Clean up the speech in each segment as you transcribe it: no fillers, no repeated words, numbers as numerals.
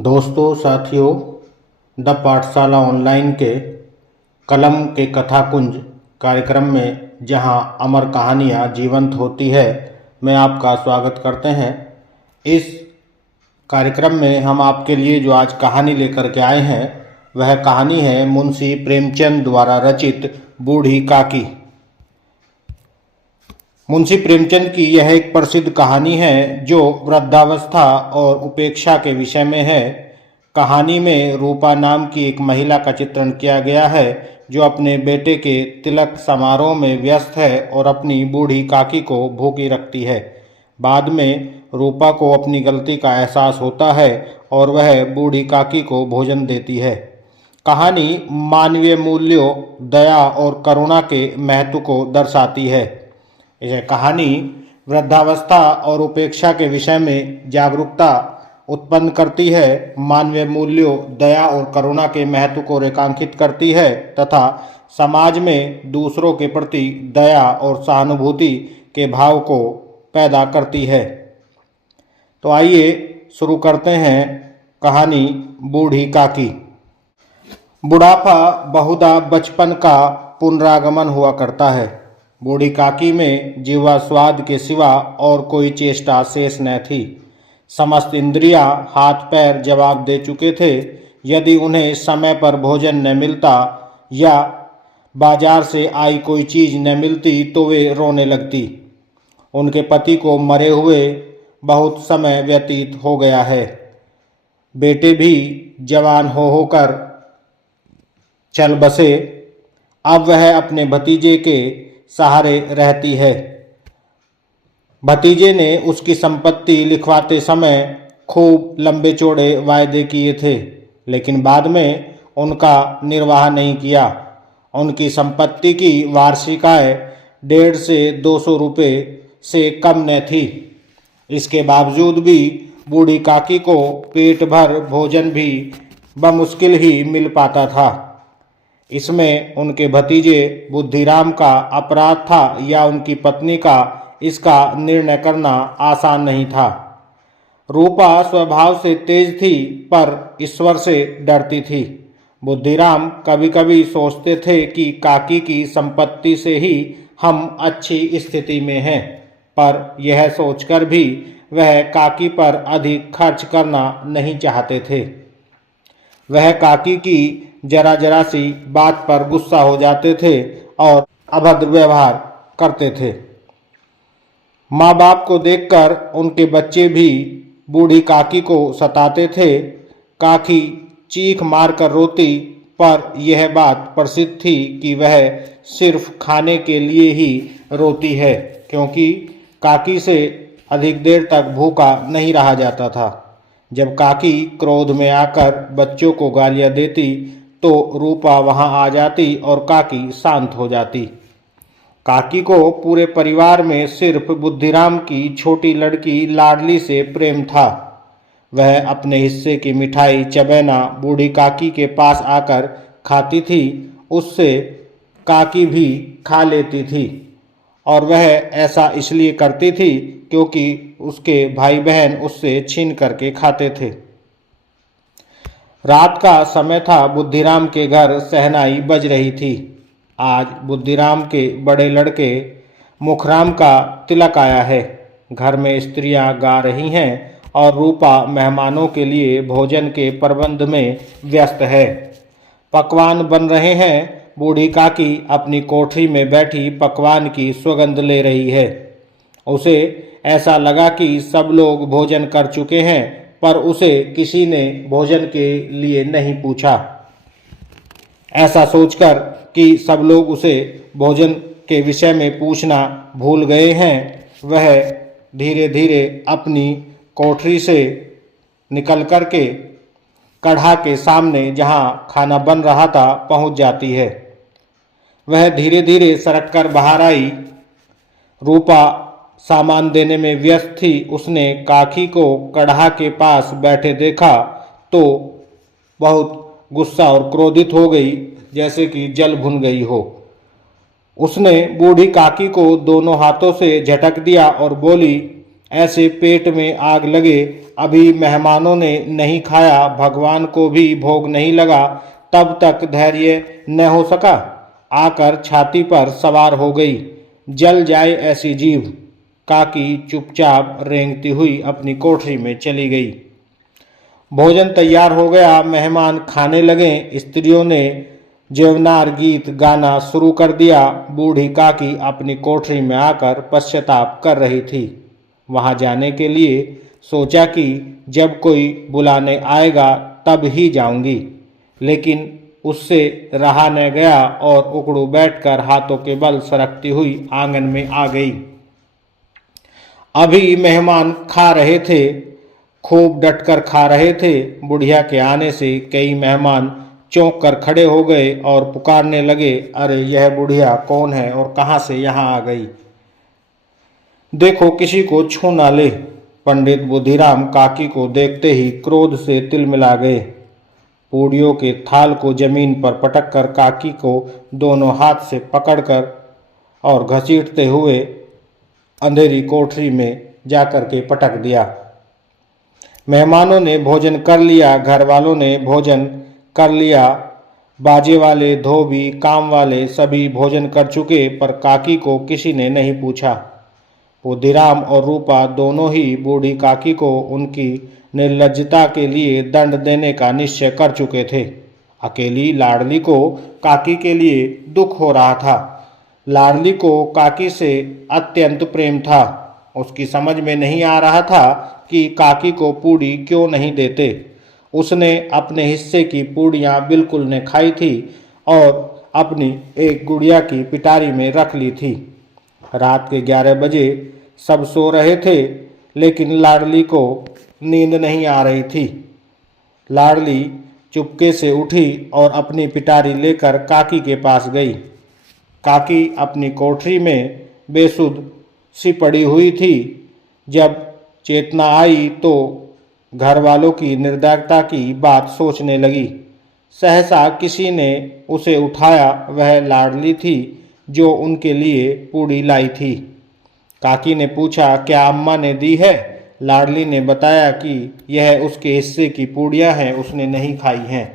दोस्तों साथियों, द पाठशाला ऑनलाइन के कलम के कथा कुंज कार्यक्रम में जहां अमर कहानियां जीवंत होती है, मैं आपका स्वागत करते हैं। इस कार्यक्रम में हम आपके लिए जो आज कहानी लेकर के आए हैं वह कहानी है मुंशी प्रेमचंद द्वारा रचित बूढ़ी काकी। मुंशी प्रेमचंद की यह एक प्रसिद्ध कहानी है जो वृद्धावस्था और उपेक्षा के विषय में है। कहानी में रूपा नाम की एक महिला का चित्रण किया गया है जो अपने बेटे के तिलक समारोह में व्यस्त है और अपनी बूढ़ी काकी को भूखी रखती है। बाद में रूपा को अपनी गलती का एहसास होता है और वह बूढ़ी काकी को भोजन देती है। कहानी मानवीय मूल्यों, दया और करुणा के महत्व को दर्शाती है। यह कहानी वृद्धावस्था और उपेक्षा के विषय में जागरूकता उत्पन्न करती है, मानवीय मूल्यों, दया और करुणा के महत्व को रेखांकित करती है तथा समाज में दूसरों के प्रति दया और सहानुभूति के भाव को पैदा करती है। तो आइए शुरू करते हैं कहानी बूढ़ी काकी। बुढ़ापा बहुधा बचपन का पुनरागमन हुआ करता है। बूढ़ी काकी में जीवा स्वाद के सिवा और कोई चेष्टा शेष न थी। समस्त इंद्रियां हाथ पैर जवाब दे चुके थे। यदि उन्हें समय पर भोजन न मिलता या बाजार से आई कोई चीज न मिलती तो वे रोने लगती। उनके पति को मरे हुए बहुत समय व्यतीत हो गया है। बेटे भी जवान होकर चल बसे। अब वह अपने भतीजे के सहारे रहती है। भतीजे ने उसकी संपत्ति लिखवाते समय खूब लंबे चौड़े वायदे किए थे, लेकिन बाद में उनका निर्वाह नहीं किया। उनकी संपत्ति की वार्षिक आय 150 से 200 रुपये से कम न थी। इसके बावजूद भी बूढ़ी काकी को पेट भर भोजन भी बमुश्किल ही मिल पाता था। इसमें उनके भतीजे बुद्धिराम का अपराध था या उनकी पत्नी का, इसका निर्णय करना आसान नहीं था। रूपा स्वभाव से तेज थी पर ईश्वर से डरती थी। बुद्धिराम कभी कभी सोचते थे कि काकी की संपत्ति से ही हम अच्छी स्थिति में हैं, पर यह सोचकर भी वह काकी पर अधिक खर्च करना नहीं चाहते थे। वह काकी की जरा जरा सी बात पर गुस्सा हो जाते थे और अभद्र व्यवहार करते थे। माँ बाप को देखकर उनके बच्चे भी बूढ़ी काकी को सताते थे। काकी चीख मार कर रोती, पर यह बात प्रसिद्ध थी कि वह सिर्फ खाने के लिए ही रोती है, क्योंकि काकी से अधिक देर तक भूखा नहीं रहा जाता था। जब काकी क्रोध में आकर बच्चों को गालियां देती तो रूपा वहां आ जाती और काकी शांत हो जाती। काकी को पूरे परिवार में सिर्फ बुद्धिराम की छोटी लड़की लाडली से प्रेम था। वह अपने हिस्से की मिठाई चबैना बूढ़ी काकी के पास आकर खाती थी। उससे काकी भी खा लेती थी और वह ऐसा इसलिए करती थी क्योंकि उसके भाई बहन उससे छीन करके खाते थे। रात का समय था। बुद्धिराम के घर शहनाई बज रही थी। आज बुद्धिराम के बड़े लड़के मुखराम का तिलक आया है। घर में स्त्रियां गा रही हैं और रूपा मेहमानों के लिए भोजन के प्रबंध में व्यस्त है। पकवान बन रहे हैं। बूढ़ी काकी अपनी कोठरी में बैठी पकवान की सुगंध ले रही है। उसे ऐसा लगा कि सब लोग भोजन कर चुके हैं, पर उसे किसी ने भोजन के लिए नहीं पूछा। ऐसा सोचकर कि सब लोग उसे भोजन के विषय में पूछना भूल गए हैं, वह धीरे धीरे अपनी कोठरी से निकल करके कढ़ा के सामने जहां खाना बन रहा था पहुंच जाती है। वह धीरे धीरे सरक कर बाहर आई। रूपा सामान देने में व्यस्त थी। उसने काकी को कढ़ा के पास बैठे देखा तो बहुत गुस्सा और क्रोधित हो गई, जैसे कि जल भुन गई हो। उसने बूढ़ी काकी को दोनों हाथों से झटक दिया और बोली, ऐसे पेट में आग लगे, अभी मेहमानों ने नहीं खाया, भगवान को भी भोग नहीं लगा, तब तक धैर्य न हो सका। आकर छाती पर सवार हो गई। जल जाए ऐसी जीभ। काकी चुपचाप रेंगती हुई अपनी कोठरी में चली गई। भोजन तैयार हो गया, मेहमान खाने लगे। स्त्रियों ने जेवनार गीत गाना शुरू कर दिया। बूढ़ी काकी अपनी कोठरी में आकर पश्चाताप कर रही थी। वहां जाने के लिए सोचा कि जब कोई बुलाने आएगा तब ही जाऊंगी, लेकिन उससे रहा न गया और उकड़ू बैठकर हाथों के बल सरकती हुई आंगन में आ गई। अभी मेहमान खा रहे थे, खूब डटकर खा रहे थे। बुढ़िया के आने से कई मेहमान चौंक कर खड़े हो गए और पुकारने लगे, अरे यह बुढ़िया कौन है और कहाँ से यहाँ आ गई? देखो किसी को छू ना ले। पंडित बुद्धिराम काकी को देखते ही क्रोध से तिलमिला गए। पूड़ियों के थाल को जमीन पर पटक कर काकी को दोनों हाथ से पकड़कर और घसीटते हुए अंधेरी कोठरी में जाकर के पटक दिया। मेहमानों ने भोजन कर लिया, घर वालों ने भोजन कर लिया, बाजे वाले, धोबी, काम वाले सभी भोजन कर चुके, पर काकी को किसी ने नहीं पूछा। बुद्धिराम और रूपा दोनों ही बूढ़ी काकी को उनकी निर्लज्जता के लिए दंड देने का निश्चय कर चुके थे। अकेली लाडली को काकी के लिए दुख हो रहा था। लाडली को काकी से अत्यंत प्रेम था। उसकी समझ में नहीं आ रहा था कि काकी को पूड़ी क्यों नहीं देते। उसने अपने हिस्से की पूड़ियाँ बिल्कुल न खाई थी और अपनी एक गुड़िया की पिटारी में रख ली थी। रात के 11 बजे सब सो रहे थे, लेकिन लाडली को नींद नहीं आ रही थी। लाडली चुपके से उठी और अपनी पिटारी लेकर काकी के पास गई। काकी अपनी कोठरी में बेसुध सी पड़ी हुई थी। जब चेतना आई तो घर वालों की निर्दयता की बात सोचने लगी। सहसा किसी ने उसे उठाया। वह लाडली थी जो उनके लिए पूड़ी लाई थी। काकी ने पूछा, क्या अम्मा ने दी है? लाडली ने बताया कि यह उसके हिस्से की पूड़ियाँ हैं, उसने नहीं खाई हैं।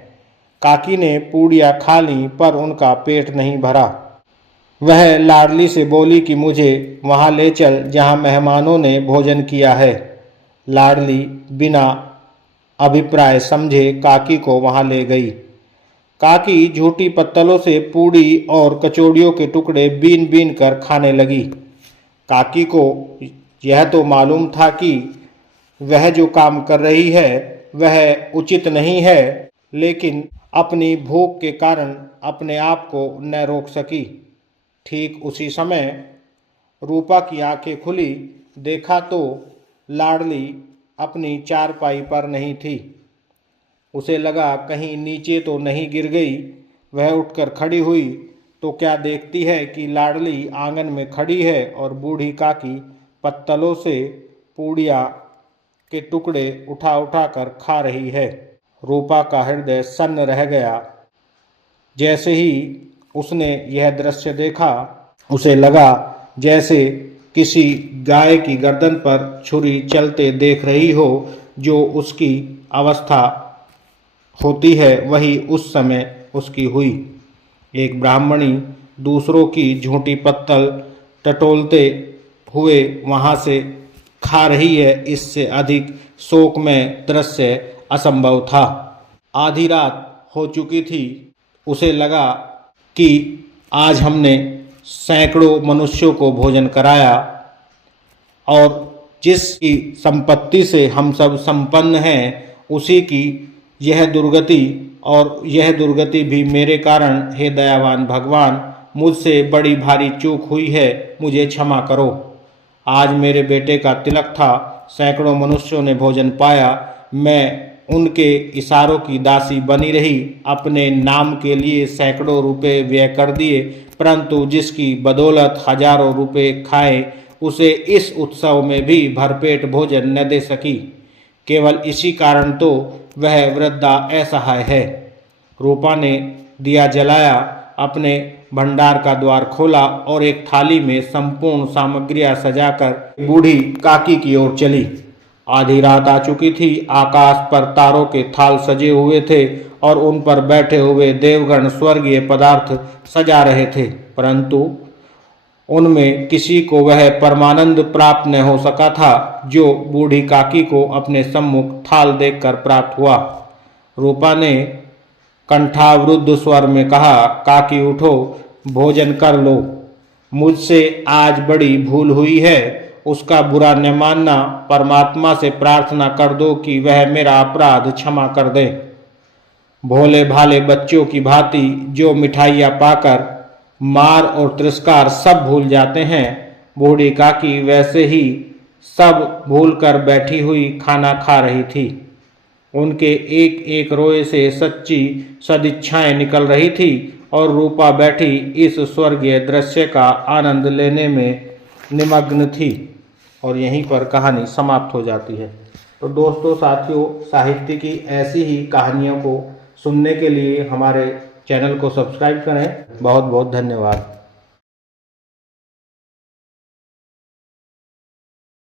काकी ने पूड़ियाँ खा लीं, पर उनका पेट नहीं भरा। वह लाडली से बोली कि मुझे वहाँ ले चल जहाँ मेहमानों ने भोजन किया है। लाडली बिना अभिप्राय समझे काकी को वहाँ ले गई। काकी झूठी पत्तलों से पूड़ी और कचौड़ियों के टुकड़े बीन बीन कर खाने लगी। काकी को यह तो मालूम था कि वह जो काम कर रही है वह उचित नहीं है, लेकिन अपनी भूख के कारण अपने आप को न रोक सकी। ठीक उसी समय रूपा की आंखें खुली। देखा तो लाडली अपनी चारपाई पर नहीं थी। उसे लगा कहीं नीचे तो नहीं गिर गई। वह उठकर खड़ी हुई तो क्या देखती है कि लाडली आंगन में खड़ी है और बूढ़ी काकी पत्तलों से पूड़िया के टुकड़े उठा उठा कर खा रही है। रूपा का हृदय सन्न रह गया। जैसे ही उसने यह दृश्य देखा, उसे लगा जैसे किसी गाय की गर्दन पर छुरी चलते देख रही हो। जो उसकी अवस्था होती है वही उस समय उसकी हुई। एक ब्राह्मणी दूसरों की झूठी पत्तल टटोलते हुए वहाँ से खा रही है, इससे अधिक शोकमय दृश्य असंभव था। आधी रात हो चुकी थी। उसे लगा कि आज हमने सैकड़ों मनुष्यों को भोजन कराया और जिसकी संपत्ति से हम सब संपन्न हैं, उसी की यह दुर्गति, और यह दुर्गति भी मेरे कारण। हे दयावान भगवान, मुझसे बड़ी भारी चूक हुई है, मुझे क्षमा करो। आज मेरे बेटे का तिलक था, सैकड़ों मनुष्यों ने भोजन पाया, मैं उनके इशारों की दासी बनी रही, अपने नाम के लिए सैकड़ों रुपए व्यय कर दिए, परंतु जिसकी बदौलत हजारों रुपए खाए, उसे इस उत्सव में भी भरपेट भोजन न दे सकी। केवल इसी कारण तो वह वृद्धा असहाय है। रूपा ने दिया जलाया। अपने भंडार का द्वार खोला और एक थाली में संपूर्ण सामग्रियां सजाकर बूढ़ी काकी की ओर चली। आधी रात आ चुकी थी। आकाश पर तारों के थाल सजे हुए थे और उन पर बैठे हुए देवगण स्वर्गीय पदार्थ सजा रहे थे, परंतु उनमें किसी को वह परमानंद प्राप्त न हो सका था जो बूढ़ी काकी को अपने सम्मुख थाल देखकर प्राप्त हुआ। रूपा ने कंठावरुद्ध स्वर में कहा, काकी उठो, भोजन कर लो। मुझसे आज बड़ी भूल हुई है, उसका बुरा न मानना। परमात्मा से प्रार्थना कर दो कि वह मेरा अपराध क्षमा कर दे। भोले भाले बच्चों की भांति जो मिठाइयाँ पाकर मार और तिरस्कार सब भूल जाते हैं, बूढ़ी काकी वैसे ही सब भूलकर बैठी हुई खाना खा रही थी। उनके एक एक रोए से सच्ची सदिच्छाएं निकल रही थी और रूपा बैठी इस स्वर्गीय दृश्य का आनंद लेने में निमग्न थी। और यहीं पर कहानी समाप्त हो जाती है। तो दोस्तों, साथियों, साहित्य की ऐसी ही कहानियों को सुनने के लिए हमारे चैनल को सब्सक्राइब करें। बहुत बहुत धन्यवाद।